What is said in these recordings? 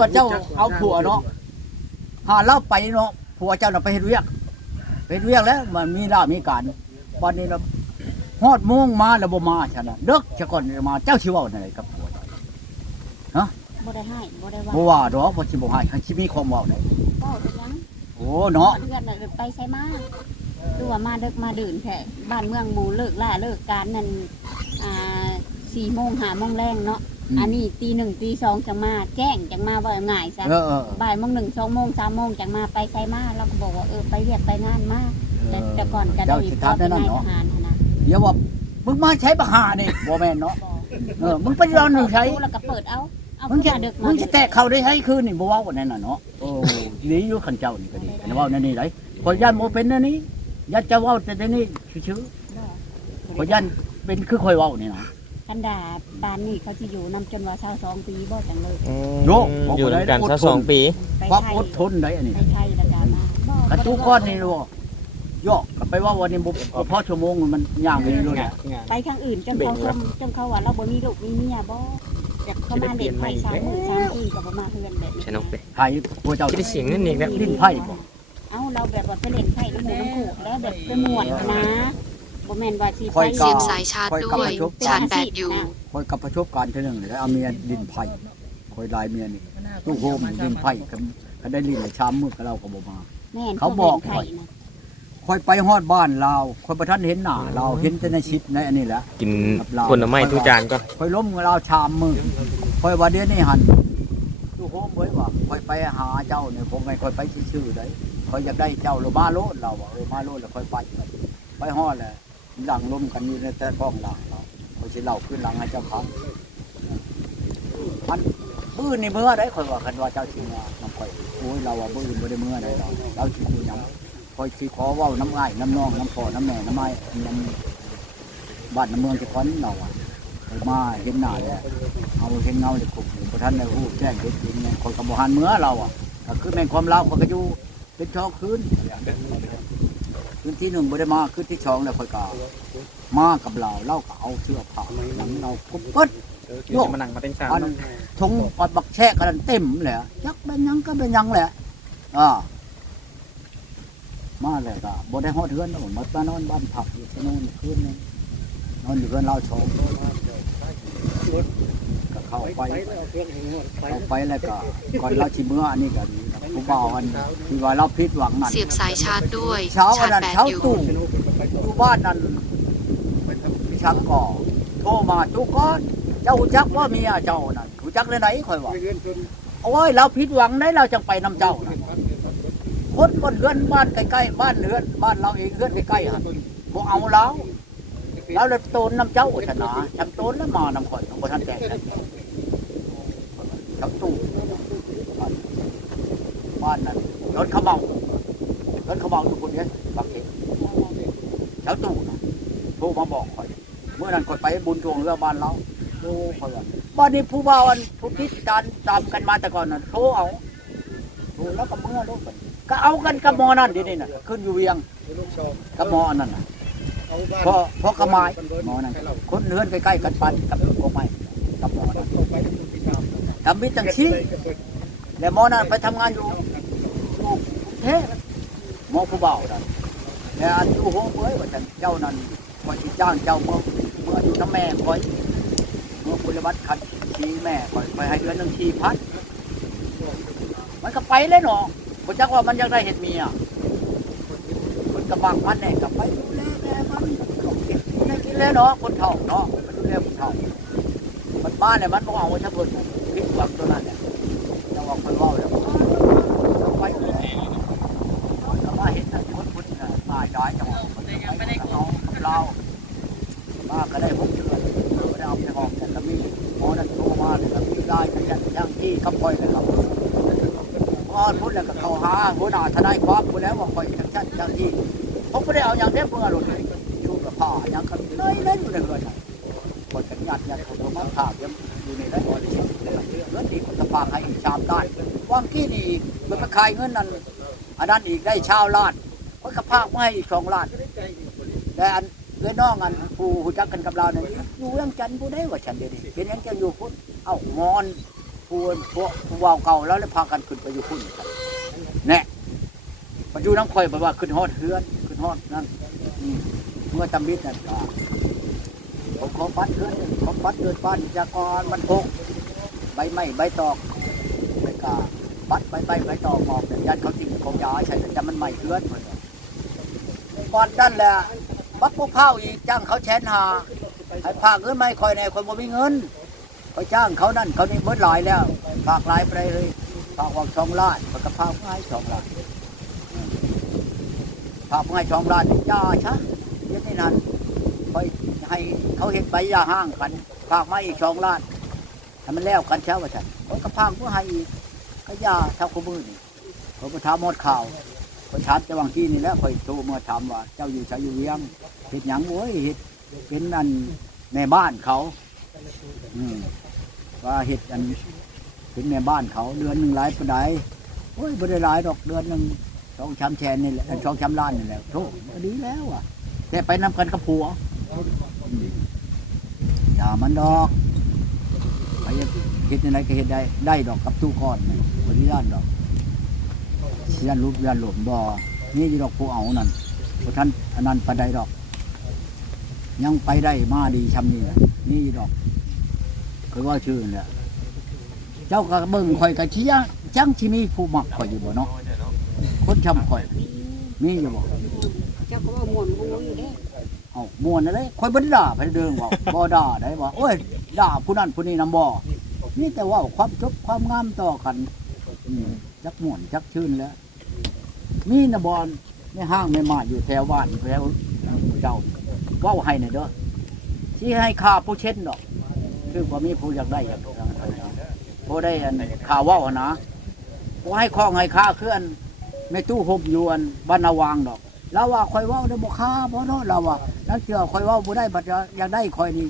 ว่าเจ้าเอาผัวเนาะหาเล่าไปเนาะผัวเจ้าน่ะไปเฮ็ดเวียกไปเฮ็ดเวียกแล้ว มันมีล่ามีการวันนี้เราฮอดโมงมาแล้วบ่มาฉันน่ะเด็กซะก่อนจะมาเจ้าสิเว้าจังไดกับผัวเจ้าบ่ได้ให้บ่ได้ว่าบ่ว่าดอกบ่สิบ่ให้คันสิมีความเว้าได้บ่เป็นหยังโอ้เนาะเพื่อนน่ะไปไสมาคือว่ามาดึกมาดื่นแค่บ้านเมืองหมู่เลิกล่าเลิกการนั่นอ่า4โมง5โมงแรงเนาะ อืมอันนี้ตีหนึ่งตีสองจังมาแจ้งจังมาว่าง่ายซะเออเออบ่ายโมงหนึ่งสองโมงสามโมงจังมาไปไสมาเราก็บอกว่าเออไปเรียกไปงานมาเอแต่อแต่ก่อนก็เจ้าได้สิพ่อทำเป็ได้นนั่นนายทเนาะหารหั้นนะเดี๋ยวว่ามึงมาใช้บักหานี่บ่แม่นเนาะบอกเออมึงไปรอหนึ่งใช้รู้แล้วก็เปิดเอาเอามึงจะขึ้นมาดึกมึงจะแตะเขาได้ใช้คืนนี่บ่เว้ากันนั่นน่ะเนาะโอ้ดีอยู่คันเจ้านี่ก็ดีแต่ว่านั่นนี่ไดขอยย่านบ่เป็นนั่นนี่ย่านจะเว้าแต่แต่นี่ชื่อๆขอยย่านเป็นคือข่อยเว้านี่นะ คันดาปานนี่เขาจะอยู่นำจนว่าเช่าสองปีบ่จังเลยโยอยู่ด้วยกันอดทน ซะสองปี ไปความไทยอดทนได้อันนี้ไปไทยแล้วก็มาบ่กระตุกก้อนนี่บ่ย่อก็ไปว่าวันนี้บ่บ่พอชั่วโมงมันย่างไปเลยแหละไปทางอื่นจนเขาชมจนเขาว่าเราบ่มีลูกมีเมียบ่อยากเข้ามาเล่นไพ่สามมื้อสามปีก็บ่มาเฮือนแบบนี้ชนกเลยไผผู้เจ้าคิดได้เสียงนั่นเองนะลิ้นไผ่บ่ เอ้าเราแบบว่าไปเล่นไพ่น้ำหมูน้ำผูกแล้วแบบไปม่วนนะ บ่แม่นว่าสิค่ไปอยกเสียบสายชาร์จด้วย ชาร์จแบตอยู่คอยกับประสบการณ์เท่านึงเลยเอาเมียดินไผ่คอยลายเมียนี่ตู้โฮมดินไผ่ก็ก็ได้ลิ้นชามมือกับเราก็บ่มา แม่นเขาบอกไผ่นะคอยไปฮอดบ้านเราคอยประทันเห็นหน้าเราเห็นแต่ในชิดในอันนี้แหละกินผลไม้ทุกจานก็คอยล้มกับเราชามมือคอยว่าเดี๋ยวนี้หันตู้โฮมไว้ว่าคอยไปหาเจ้าเนี่ยผมไม่คอยไปชื่อๆได้คอยอยากได้เจ้าหรือมาโลดเราว่าเออมาโลดแล้วคอยไปไปฮอดแหละ หลังล้มกันอยู่ในแต่กล้องหลังเราคอยสิเล่าขึ้นหลังให้เจ้าครับมันบื้อนี่เมื่อได้คอยว่าคันว่าเจ้าชิมาน้ำคอยโอ้ยเราว่าบื้อบ่ได้เมื่อได้เราเราชิอยู่ยังคอยสิขอว้าน้ำง่ายน้ำน้องน้ำพอน้ำแม่น้ำไม้น้ำบ้านน้ำเมืองที่คนเราอะไปมาเห็นหน้าแล้วเอาเห็นเงาเลยขุบอยู่ประท่านในหูแจ้งเด็ดยินเนี่ยคนกับบ่หันเมื่อเราอะก็คือแม่นความเราคนก็อยู่เป็นชอกคืน คืนที่หนึ่งบ่ได้มาคืนที่สองแล้วคอยกามากับเราเล่าก็เอาเสื้อผ้าหนังเรากุบกดโยกมานั่งมาเป็นสามอันทงปัดบักแช่กันเต็มเลยอะยักเป็นหยังก็เป็นหยังแหละอ่ามาเลยก็บ่ได้ฮอดเฮือนนะผมมานอนบ้านผักอยู่ที่โน่นคืนนึงนอนอยู่เฮือนเราชองก็ เข้าไปเข้าไปแล้วก็ก่อนเราชิเมื่ออันนี้ก็ดีนะผู้บ่าวอันที่ว่าเราผิดหวังนั่นเสียบสายชาร์จด้วยเช้าชาอันร์จนั้นแบตเช้าอยู่ตู่อยู่บ้านนั้นพิชักก่อโทรมาจุกก้อนเจ้าหูจักว่าเมียเจ้านั่นหูจักเลยไหนคอยว่าโอ้ยเราผิดหวังได้เราจะไปนำเจ้านั่นคนบนเรือนบ้านใกล้ๆบ้านเรือนบ้านเราเองเรือนใกล้ๆฮะบ่เอาเราเราเลยโตนนำเจ้าชนะฉันโตนแล้วมานำข่อยของท่านแก่ แล้วเจ้าตู่บ้านนั้นรถเขาเมารถเขาเมาทุกคนเนี่ยบางทีเจ้าตู่นะโทรมาบอกข่อย เมื่อนั้นข่อยไปบุญทวงเรือบ้านเราโอ้ข่อยว่าบ้านนี้ผู้บ่าวอันผู้ที่ตามตามกันมาแต่ก่อนน่ะโทรเอาโทรแล้วก็เมื่อโลกก็เอากันกับหมอนั่นเดียวนี่น่ะขึ้นอยู่เวียงกับหมออันนั้นน่ะเพราะเพราะกระไม้หมอนั่นคนเฮือนใกล้ๆกันปันกับกระไม้กับหมอนั่น ทำมิตรจังชีแล้วหมอนั่นไปทำงานอยู่อยู่กรุงเทพหมอผู้บ่าวนั่นแล้วอันอยู่โฮมเอ้ยว่าฉันเจ้านั่นคอยสิจ้างเจ้าเมื่อเมื่ออยู่น้ำแม่คอยเมื่อคุณวัดคันชี้แม่คอยคอยให้เดือนหนึ่งชีพัด มันก็ไปเลยเนาะผมจักว่ามันยากได้เห็ดเมียคนกระบักมันเนี่ยกับไปดูแลแม่มันเขาเก็บได้กินแล้วเนาะคนเฒ่าเนาะมันดูแลคนเฒ่ามันบ้านเนี่ยมันต้องเอาไว้ชักเพิ่นพิษหวังตัวนั้นเนี่ยจะว่าคนเว่าแล้วเอาไปเลยแต่ว่าเห็นนะคนคนน่ะตายด้จังหวะมันไปกับเขากับเราบ้าก็ได้หกเดือนไม่ได้เอาไปห้องแต่ก็มีหมอนั่นโทรมาเลยก็มีได้กันอย่างอย่างที่คำคอยเลยครับพอพูดแล้วก็เขาหาหัวหน้าทนายความพูแล้วว่าคอยจังชั้นจังที่ผมไม่ได้เอาอย่างเด็บเมื่อหลุดเลยชูกับผ้าอย่างกันเลยเล่นอยู่ในเรือ นคอยกันยัดยัดคนมาถามยังอยู่ในนั้นเงินอีคนจะพาให้ชามได้วางที่นี่มันไปขายเงินนั่นอันนั้นอีกได้ชาวล้านมันก็พากมาให้อีกสองลานแต่อันเอ้น้องอันผู้หูจักกันกับเราเนี่ยอยู่เรื่องจันผู้ได้ว่าฉันเดียวนี้เป็นยังจะอยู่พุ่นเอ้ามอนผู้พวกผู้เว่าเก่าแล้วเลยพากันขึ้นไปอยู่พุ่นกันแน่ปัจจุน้ำคอยบอกว่าขึ้นฮอดเฮือนขึ้นฮอดนั่นเมื่อตำบิดนั่นก็ ผมขอปัดเฮือนขอปัดเกิดบ้นจากรมันพกใบไม้ใบตอกใบกาปัดใบใบใบตอกออกยันเขาจริงของยาใช่แต่จะมันใหม่เฮือนก่อนนั่นแหละปักพวกข้าวอีกจ้างเขาแชนหาให้พากเงินไม่คอยแน่คนบ่มีเงินเขาจ้างเขานั่นเขานี่เบิดหลายแล้วฝากหลายไปเลยฝากวางช่องลานมันก็พากง่ายช่องลานอืมฝากง่ายช่องลานนี่ยาชะยังนี่นั่นคอย ให้เขาเห็นใบยาห้างกันฝากมาอีกช่องล้านให้มันแล้วกันเช้าว่าฉันเขาก็พากเพื่อให้อีกก็ยาเท่าขมือนี่เขาไปถามหมดข่าวไปถามจ้าวังที่นี่แล้วคอยโทรมาถามว่า เจ้าอยู่ชายอยู่เวียงเห็ดหยังโว้ยเห็ดเป็นนั่นในบ้านเขา อืมว่าเห็ดอันเป็นแม่บ้านเขา เดือนหนึ่งหลายปานใดโอ้ยบ่ได้หลายดอกเดือนหนึ่งสองชามแชนนี่แหละสองชามล้านนี่แหละโธ่ดีแล้วอะแต่ไปนำกันกับผัว อืมอย่ามันดอกไปเห็ดยังไงก็เห็ดได้ได้ดอกกับตู้ก้อนนี่บริยานดอกยันรูปยันหลวมบ่นี่ยู่ดอกผู้เอานั่นพท่านอันนั้นปานใดดอก ยังไปได้มาดีชำนี่นี่ยู่ดอกเคยว่าชื่อนั่นแหละเจ้าก็เบิ่งข่อยกะชี้ยังจังที่มีผู้มักข่อยอยู่บ่เนาะคนชำข่อยมีอยู่บ่เจ้าก็ว่าหมวนหูอยู่เด้ เอ้าม่วนอะไรข่อยบ่ได้ด่าไปเดิงบ่บ่ด่าได้บ่โอ้ยด่าผู้นั้นผู้นี้นำบ่มีแต่เว่าความจบความงามต่อกันอืมจักม่วนจักชื่นแล้วมีนะบอนในห้างไม่มาอยู่แถวบ้านแถวเจ้าเว้าให้หน่อยเด้อสิให้ค่าผู้เช็ดดอกคือว่ามีผู้อยากได้อยากผู้ได้อันข่าวเว่าหั่นนะผู้ให้ข้องให้ค่าเคลื่อนในตู้ห่มอยวนบ้านนาวางดอก เราว่าคอยเว่าได้บ่ค่าบ่เนาะเราว่านั่นเชื่อคอยเว่าบ่ได้บัดอยากได้คอยนี่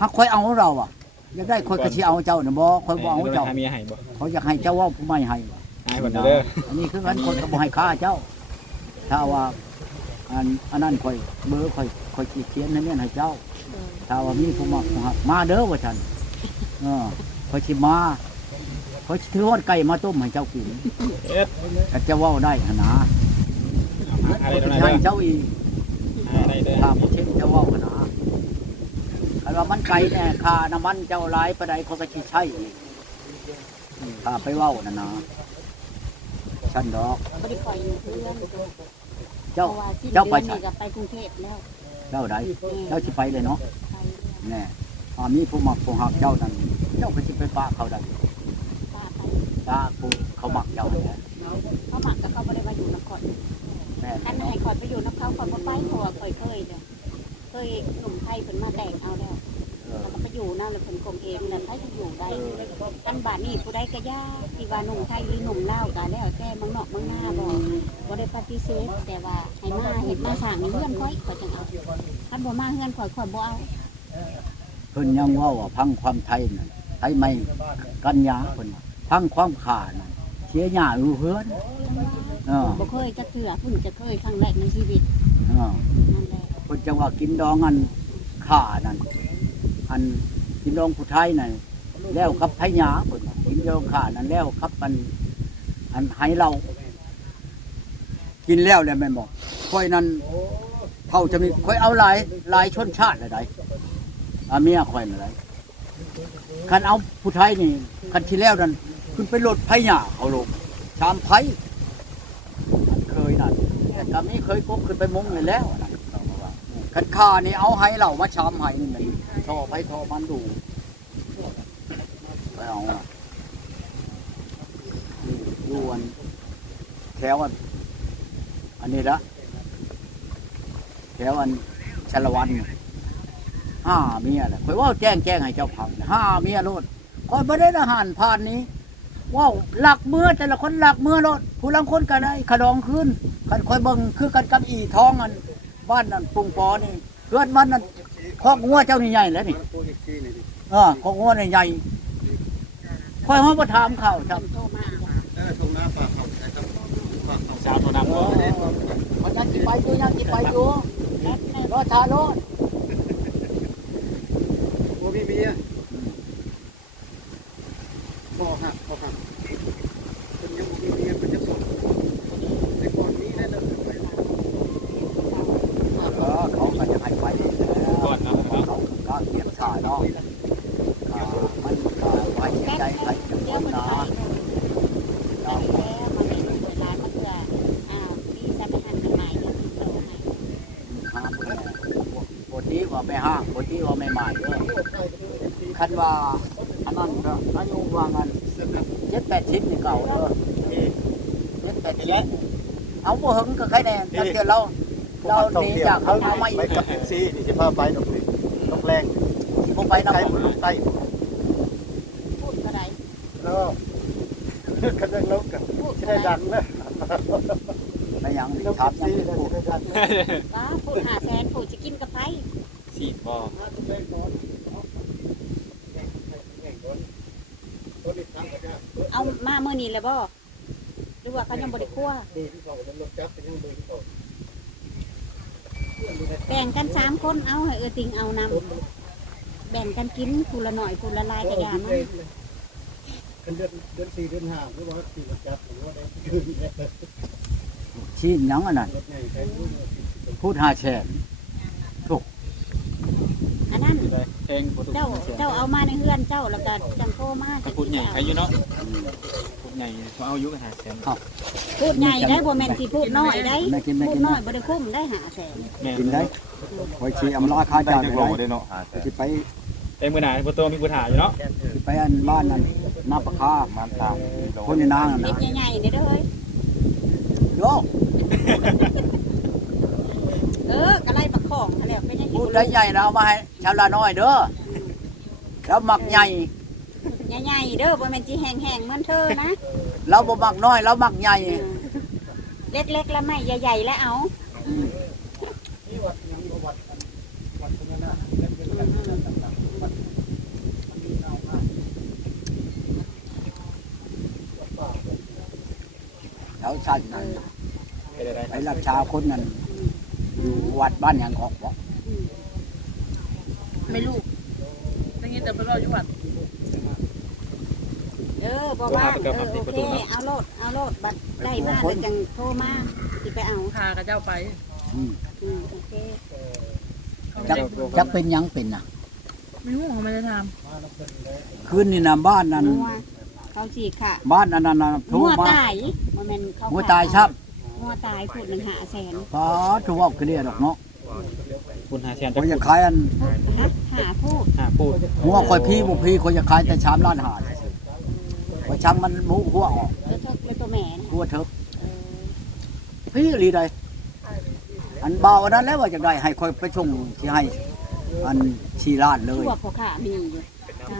หักคอยเอาเราอะอยากได้คอยก็สิเอาเจ้าน่ะบ่คอยบ่เอาเจ้าเมียให้บ่เขาอยากให้เจ้าเว่าผู้ไม่ให้ว่ะให้บ่เด้ออันนี้คือกันคนก็บ่ให้ค่าเจ้า ถ้าว่าอันอันนั้นคอยเบอร์คอยคอยเขียนให้เนี่ยให้เจ้า ถ้าว่ามีผู้มาผู้หักมาเด้อว่าฉันเออคอยสิมาคอยสิถือฮอดไก่มาต้มให้เจ้ากินเอ็ดแต่เจ้าเว้าได้หั่นนะ อะไรคอยตรงสิไหนให้เจ้าอีกอะไรเด้อถาผู้เช่นเจ้าว้าหั่นนะคันว่ามันไก่แน่ค่าน้ำมันเจ้าหลายปานใดเขาก็สิใช้อีกถ้าไปว้านั่นะฉันดอกเจ้าเจ้าไปเดือนใช้นี่ก็ไปกรุงเทพแล้วเจ้าใดแม่เจ้าสิไปเลยเนาะไปแน่ถ้ามีผู้หมักผู้หักเจ้านั้นเจ้าก็สิไปปะเขาได้ป้าไปถ้าผู้เขาหมักเจ้าเนั่นแหละเขา ยหนุ่มไทยเพิ่นมาแต่งเอาแล้วเออแล้วก็ไปอยู่นั่นแล้วเพิ่นคงเองนั่นไผสิอยู่ได้กันบาดนี้ผู้ใดก็ยากที่ว่าหนุ่มไทยหรือหนุ่มลาวก็แล้วแต่เมืองนอกเมืองหน้าบ่บ่ได้ปฏิเสธแต่ว่าให้มาเฮ็ดมาสร้างในเฮือนข่อยข่อยจังเอาคันบ่มาเฮือนข่อยข่อยบ่เอาเพิ่นยังเว่าว่าพังความไทยนั่นไทยไม่กันยาเพิ่นว่าพังความขานั่นเสียหญ้าอยู่เฮือนเออบ่เคยจะเถื่อเพิ่งจะเคยครั้งแรกในชีวิตเออนั่นแหละเพิ่น จะว่ากินดองอันขานั่นอันกินดองผู้ไทยนั่นแล้วกับไผหญ้าเพิ่นกินดองขานั่นแล้วครับอันอันให้เรา กินแล้วแล้วแม่นบอกค่อยนั้นเท่าจะมีค่อยเอาหลายหลายชนชาติหลายอาเมียค่อยหลายคันเอาผู้ไทยนี่คันที่แล้วนั่นขึ้นไปรถไผหญ้าเขาลงชามไผอันเคยนั่นแต่กามีเคยกบขึ้นไปมุงเลยแล้ว คันข้านี่เอาให้เรามาชามให้นี่มันทอไปทอมันดูไปเอาอะนี่อยวนแถวอันอันนี้ละแถวอันชละวันห้าเมียแหละคอยว่าแจ้งแจ้งให้เจ้าพังห้าเมียโลดคอยไม่ได้ทหารผ่านนี้ว้าวหลักเมื่อแต่ละคนหลักเมื่อโลดผู้ลังคนก็ได้ขดองขึ้นคันคอยเบิ่งคือกันกับอีท้องอัน บ้านนั่นปุงปอนี่เพื่อนมันนั่นคอกงัวเจ้านี่ใหญ่แล้วนี่เออคอกงัวนี่ใหญ่คอยห้องประถามข่าวครับสาวโทรนำบ่มันยังจิไปอยู่ยังจิไปอยู่รอทาโลดโอ้พี่เบียร์คอหักคอหักเป็นยังมีเมียเป็นยังโสดแต่ก่อนนี้ได้เลยไป เออเขาก็จะให้ไปแล้ว ก่อนเนาะครับ เขาก็เขียนชาเนาะอ่ามันก็ไปใจใครจะ เดี๋ ค ยวน มัน นะ ไปแล้วมันเป็นเปิดร้านมาเพื่ออ้าวพี่จะไปหันกันใหม่เดี๋ยวพี่โตให้ ห้ามแม่บ ทนี้ว่าไม่ห้างบทนี้ว่าไม่หมาเด้อคันว่าอันนั้นก็อายุว่างันเจ็ดแปดชิปนี่เก่าเด้อเจ็ดแปดชิปเอาบ่หึงก็ใครแน่ถ้าเกิดเราเราหนีจากเขาเอาไม่ไปกับเอฟซีนี่จะพาไปดอกนี่ดอกแรงบ่ไปไต้นำบนลูกไต้พูดก็ได้แล้วคันยังลบกันพูดจะก็ได้ได้ดังนะไปหยังกับถามเอยังฟซีไม่จะพูดได้ดังว้าพูดหาแสนพูดจะกินกับไผ สีบบ่เอามาเมื่อนี้เลยบ่หรือว่าเขายังบ่ได้คั่วแบ่งกันสามคนเอาให้เออติงเอานำแบ่งกันกินคูละหน่อยคูละลายกระยามันเดือนเดือนสี่เดือนห้าหรือว่าสี่วันจับหรือว่าได้คืนชี้หยังอันนั้นพูดหาแฉน อันนั้น ได้เพลงประตูเจ้าเจ้าเอามาในเฮือนเจ้าแล้วก็จังโทรมาถ้าพูดใหญ่ใครอยู่เนาะพูดใหญ่เขาเอาอยู่กันหาแสนพูดใหญ่ได้บ่แม่นสิพูดน้อยได้ไม่กินไม่พูดกินน้อยบ่ได้คุ้มได้หาแสนแม่กินได้ไว้ชี้อำลาค่าจ้างได้เนาะสิไปเต็มมือหนาประตูมีปัญหาอยู่เนาะไปอันบ้านนั้นนาปะคามันตามคนในนางนั่นเม็ดนะใหญ่ๆนี่เด้อเฮ้ยโยกเออกระไรปักของอะไรเป็นยังไง พูดได้ใหญ่นะเอามาให้ชาวละน้อยเด้อแล้วมักใหญ่ใหญ่ๆเด้อบ่แม่นสิแห้งๆเหมือนเธอนะเราบ่มักน้อยเรามักใหญ่ เล็กๆแล้วไม่ใหญ่ๆแล้วเอาอืมนี่วัดยังวัดกันวัดตรงนั้นนะเล่นเป็นกันวัดมันมีเงามากวัดป่าแถวชั้นนั้นไปได้ได้ไปรับชาคนนั้นอยู่วัดบ้านหยังของบ่ ไม่รู้ตั้งนี้แต่ไปรออยู่วัดเออบ่ว่าเออโอเคเอาโลดเอาโลดบัดได้มาแล้วจังโทรมาสิไปเอาพากับเจ้าไปอืมอืมโอเคจักจักเป็นหยังเป็นน่ะ ไม่รู้เขาไม่ได้ทคืนนี่น่ะบ้านนั้น งัวเขาสิค่ะบ้านอันนั้นน่ะโทรงัวมาตายบ่แม่นเขาหัวตายครับงัวตายพูดหนึ่งหาแสนก็ถูกเอาเกลียดอกเนาะ คุณหาแสนข่จะอยพูจะดขายอันฮะหาพูดหาพูดหัวข่อยพี่บ่พี่ข่อยจะขายแต่ชามล้านหาข่อยช่างมันหมูหัวออกเออเทิกเลยตัวแม่นะหัวเถิกเออพี่อีหลีใดอันเบาอันนั้นแล้วว่าจะได้ให้ข่อยไปชงที่ให้ อันชีล้านเลชั่ยวพ่อข้ามีอยู่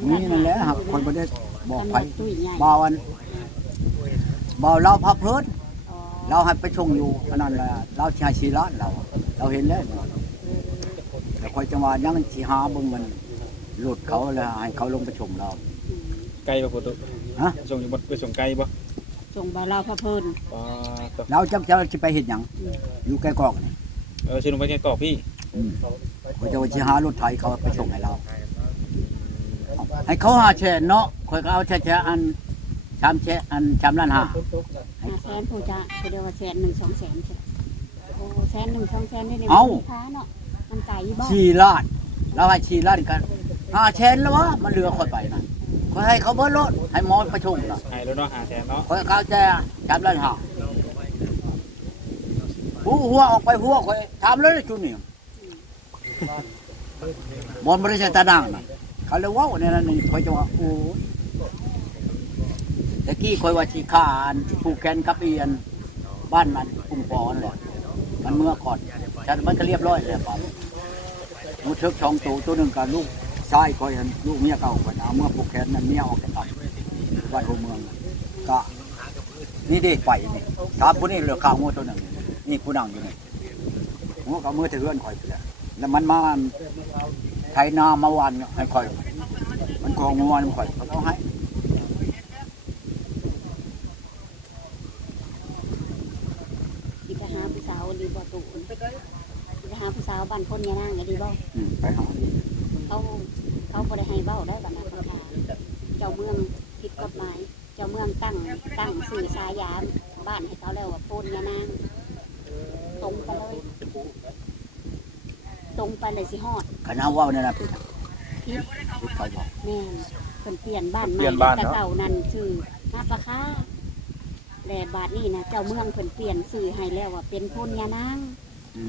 นี่นั่นแหละครับข่อยบ่ได้บอกไผตุ้ยใหญ่เบาอันเบาเราพักเพลินอ๋อเราให้ไปชงอยู่อันนั้นแหละเราสิให้ชีล้านเรา เราเห็นแล้ว แต่ข่อยจังว่ายังสิหาเบิ่งมันหลุดเขาแล้วให้เขาลงไปชมเราอืมไกลป่ะประตูฮะ ส่งอยู่บนไปส่งไกลป่ะส่งบาเราพระเพิ่นอ๋อต่อเราจักจะสิไปเฮ็ดหยังอยู่ใกล้กอกนี่เออชื่อลงไปแค่กรอบพี่อืมข่อยจะว่าสิหารถไถเขาไปชงให้เราเอาให้เขาหาแชนเนาะข่อยก็เอาแช่ๆอันชามแช่อันชามล้านห้าหาแสนผู้จะผู้เดียวว่าแสนหนึ่งสองแสนใช่โอ้แสนหนึ่งสองแสนนี่เนี่ยมันมีค่าเนาะ มันไก่บ้านชีลาดเราให้ชีลาดกันหาแชนแล้ววะมันเหลือข่อยไปนะข่อยให้เขาเบิ้ลรถให้หมอไปชงน่ะให้แล้วเนาะหาแสนเนาะข่อยก็เอาแช่ชามล้านห้าหัวหัวออกไปหัวข่อยถามเลยจุดนี้บอลบริษัทตาดังนะเขาเลยเว่าในนั้นนี่ข่อยจะว่าโอ้ยแต่กี้ข่อยว่าชีขาอันผูกแขนกับเอียน บ้านมันปุ่มปอนแหละมันเมื่อก่อน ฉันมันก็เรียบร้อยแล้วปั๊บมูเทิกช่องตัวตัวหนึ่งกับลูกชายคอยเห็นลูกเมียเก่าคนเอาเมื่อผูกแขนนั้นเมียออกจากตับวัดหัวเมืองก็นี่เด็กไปนี่ถามผู้นี้เหลือข้าวงัวตัวหนึ่งนี่ผู้นั่งอยู่นี่งัวกับมือถือเลื่อนคอยไปแล้วแล้วมันมาไถนามาวันให้คอย มันกองงวมันคอยเขาให้ สิไปหาผู้สาวดีบ่ตู่สิไปหาผู้สาว บ้านคนยานางก็ดีบ่อืมไปหาเขาเขาบ่ได้ให้เบ้าได้บัดนั้นเขาถามเจ้าเมืองผิดกฎหมาย เจ้าเมืองตั้งตั้งสื่อสายาม บ้านให้เขาแล้วว่าโพนยานางตรงไปเลยตรงไปเลยสิฮอดคณะว่าวนั่นน่ะเป็นพิษเขาบอก แม่นเพิ่นเปลี่ยนบ้านใหเปลี่ม่ยนบ้านแต่เนาะเก่านั่นชื่อนาปะค้าแต่บาดนี้นะเจ้าเมืองเพิ่นเปลี่ยนสื่อให้แล้วว่าเป็นโพนยานาง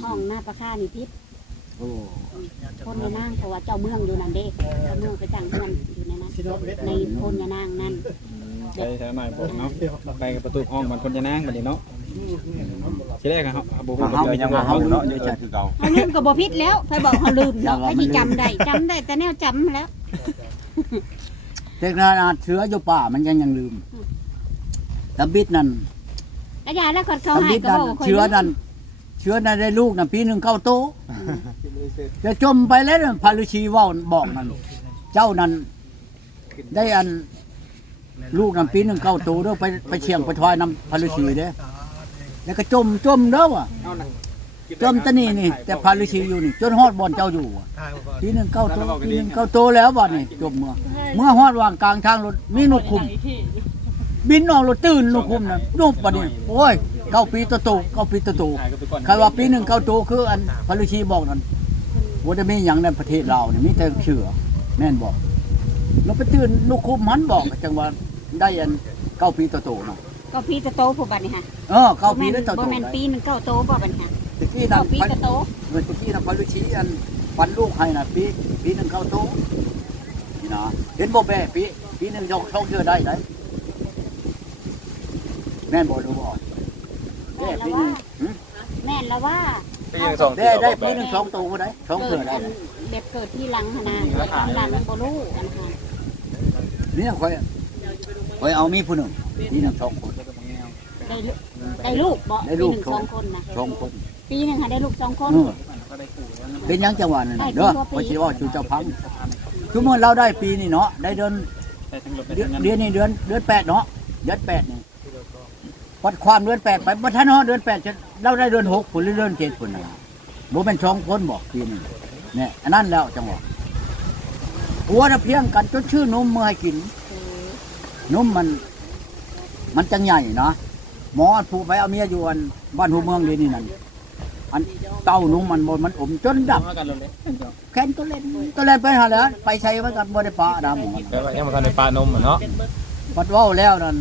ห้องนาปะค้านี่พิษ โอ้โพนยานางเพราะว่าเจ้าเมืองอยู่นั่นเด้เจ้าเมืองไปจังเฮือนอยู่ในนั้นสิโนเวทในโพนยานางนั่นใช่ใช่หน่อยผมเนาะไปกับประตูห้องมันคนจะนั่งบัดนี้เนาะทีแรกอะครับเอาบ่ฮู้เฮาว่ายัยังงว่าว่าเฮาเฮาเนาะเนาะเดี๋ยวจะคือเก่าเขาลืมก็บ่ผิดแล้วใครบอกเขาลืมเนาะใครที่จำได้จำได้แต่แนวจำแล้วเทคนานาเชื้ออยู่ป่ามันยังยังลืมตะบิดนั่นแล้วยาแล้วคนเขาตะให้บิดก็นั่นบอกว่าเชื้อนั่นเชื้อนั่นได้ลูกนั่นปีหนึงเข้าโต จะจมไปแล้วนั่นพาลุชีว้าบอกนั่นเจ้านั่นได้อันลูกนั่นปีหนึ่งเข้าโตเด้อไปไปเชียงไปทวายนำพาลุชีเด้อแล้วก็จมจมเด้อว่ะจมตะนี่นี่ แต่พาลุชีอยู่นี่ จนฮอดบอนเจ้าอยู่อะปีหนึ่งเข้าโตปีหนึ่งเข้าโตแล้วบ่นี่จมเมื่อเมื่อฮอดวางกลางทางรถมีนกคุม บินออกรถตื่นนกคุมนั่นนุบบัดนี้โอ้ยเก้าปีตโตเก้าปีตโตถ่ายก็ไปก่อนใครว่าปีหนึ่งเก้าโตคืออันพระฤาษีบอกนั่น ว่าจะมีอย่างในประเทศเราเนี่ยมีแต่เชื่อแม่นบอกเราไปตื่นนกคุมมันบอกจังว่าได้อันเก้าปีโตโตเนาะก็ปีตะโตผู้บัดนี่ฮะเออเก้าปีแล้วโตบ่โตแม่นปีหนึงเก้าโตบ่บัดนี่ฮะตะกี้นั่เก้านปีพันตะโตเมื่อตะกี้นั่นพระฤาษีอันปันลูกให้น่ะปีปีหนึ่งเก้าโตนี่นะเห็นบ่แม่ปีปีหนึ่งยกช่องเชื่อได้ไหนแม่นบอกรู้บ่แม่ปีหนึ่งหึแม่นแล้วว่า ปีหนึ่งสองได้ได้ปีหนึ่งสองตัวก็ได้สองเกิเถื่ดอได้อันเลยเด็บเกิดที่หลังหั่นน่ะเกิดที่หลังบ่รู้อันฮะเนี่ยคอยคอยเอามีผู้หนึ่งปีหนึ่งสองคนได้ลูกได้ลูกบ่ได้ปีลูหกนึ่งสสอองงคนนะสองคนปีหนึงหาได้ลูกสองคนเออเป็นหยังจังหวะนั่นน่ะเด้อพอสิว่าชูเจ้าพังคือเมื่อเราได้ปีนี่เนาะได้เดือนใส่ทั้งรถไปเดือทั้นงนั้นเดือนนี่เดือนเดือนแปดเนาะเดือนแปดนี่ วัดความเดือนแปดไปบัทันเนาะเดือนแปดจะเราได้เดือนหกผลหรือเดือนเจ็ดผลนะโบเป็นสองคนบอกปีนึงเนี่ยอันนั้นแล้วจังหวะหัวน่ะเพียงกันจนชื่อนมเมื่อให้กินนมมัน มันจังใหญ่นะหมอผู้ไปเอาเมียอยู่อันบ้านหัวเมืองเดี๋ยวนี่นั่นอันเต้านมมันบนมันอมจนดับเอากันเลยแขนตัวเล่นตัวเล่นไปหาแล้วไปใช้ไว้กันบ่ได้ปลาดำมันแต่ว่ายังบ่ทันได้ปลานมอะเนาะปัดเว้าแล้วนั่น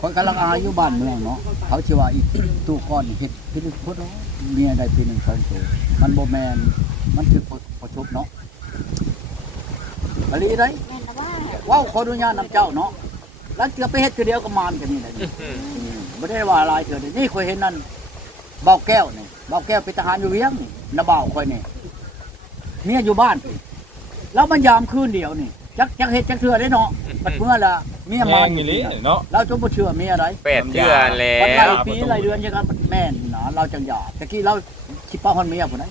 คนกำลังอายู่บ้านเมืองเนาะเขาชื่อว่าอีตู้ก้อนเฮ็ดพิลึกพุทธเมียได้ปีหนึ่งสองตัวมันบ่แมนมันคือประชุบเนาะอะไรได้แม่นแล้วว่าว้าวขออนุญาตนำเจ้าเนาะแล้วเกือไปเฮ็ดคือเดียวก็มานกันนี่แหละไม่ได้ว่าอะไรเถิดนี่เคยเห็นนั่นเบาแก้วนี่เบาแก้วเป็นทหารอยู่เวียงนี่นาเบาคอยเนี่ยเมียอยู่บ้านแล้วมันยามคืนเดียวนี่จักจักเฮ็ดจักเทื่อได้เนาะมันเมื่อละ เมียแมมางอีหลีเนาะ เราจนบ่เชื่อเมียอะไรแปดเดือนแล้วันหลายว ปีประตูหลายเดือนจังครับแม่นนะเราจังหยาดตะกี้เราคิดป้าฮอนเมียพุ่นนะ